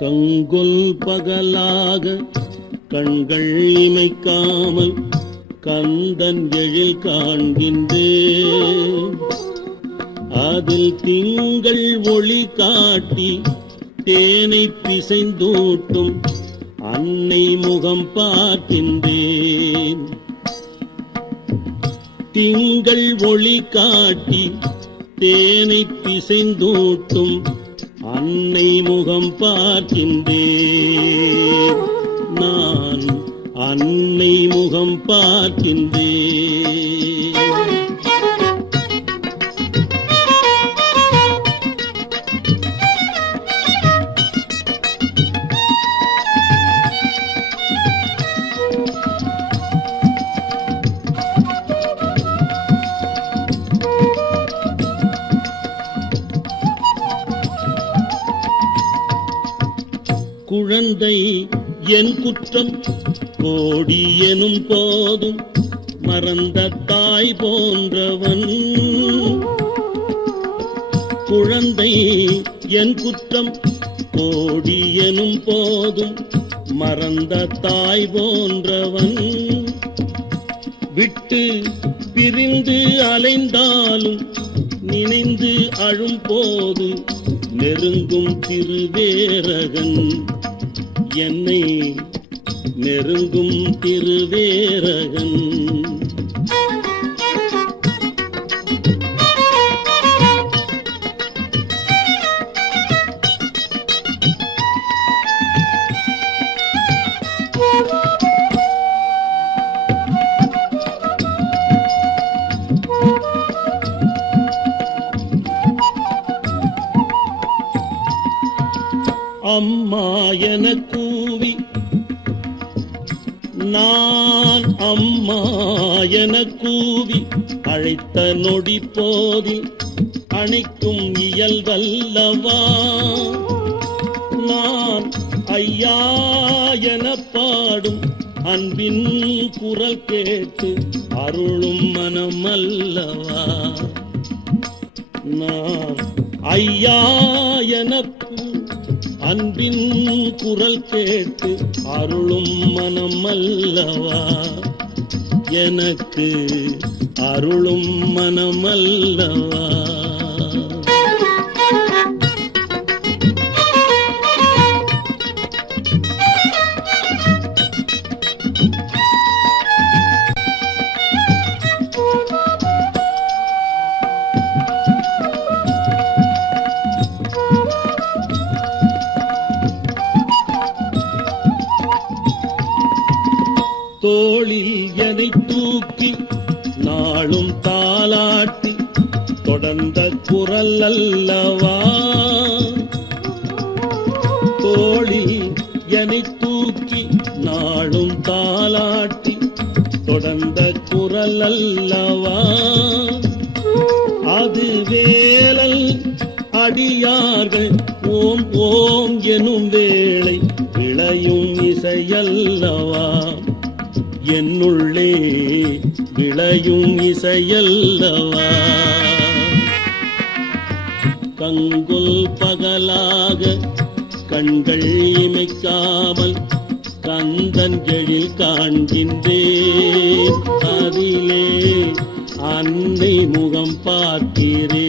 கங்குல் பகலாக கண்கள் இமைக்காமல் கந்தன் எழில் காண்கின்றேன். அதில் திங்கள் ஒளி காட்டி தேனை பிசைந்தூட்டும் அன்னை முகம் பார்க்கின்றேன். திங்கள் ஒளி காட்டி தேனை பிசைந்தூட்டும் அன்னை முகம் பார்க்கின்றேன். நான் அன்னை முகம் பார்க்கின்றேன். குழந்தை என் குற்றம் கோடி எனும் போதும் மறந்த தாய் போன்றவன். குழந்தை என் குற்றம் கோடி எனும் போதும் மறந்த தாய் போன்றவன். விட்டு பிரிந்து அலைந்தாலும் நினைந்து அழும் போது நெருங்கும் திருவேரகன். என்னை நெருங்கும் திருவேரகன். அம்மா என கூவி நான் அம்மா என கூவி அழைத்த நொடி போதில் அணைக்கும் இயல்பல்லவா. நான் ஐயா என பாடும் அன்பின் குரல் கேட்டு அருளும் மனமல்லவா. நான் ஐயா என அன்பின் குரல் கேட்டு அருளும் மனமல்லவா. எனக்கு அருளும் மனமல்லவா. தோளில் எனை தூக்கி நாளும் தாலாட்டி தொடர்ந்த குரல் அல்லவா. தோளில் எனை தூக்கி நாளும் தாலாட்டி தொடர்ந்த குரல் அல்லவா. அது வேலல் அடியார்கள் ஓம் ஓம் எனும் வேளை விளையும் இசையல்லவா. என்னுள்ளே விளையும் இசையல்லவா. கங்குல் பகலாக கண்கள் இமைக்காமல் கந்தன் எழில் காண்கின்றேன். அதிலே அன்னை முகம் பார்க்கிறேன்.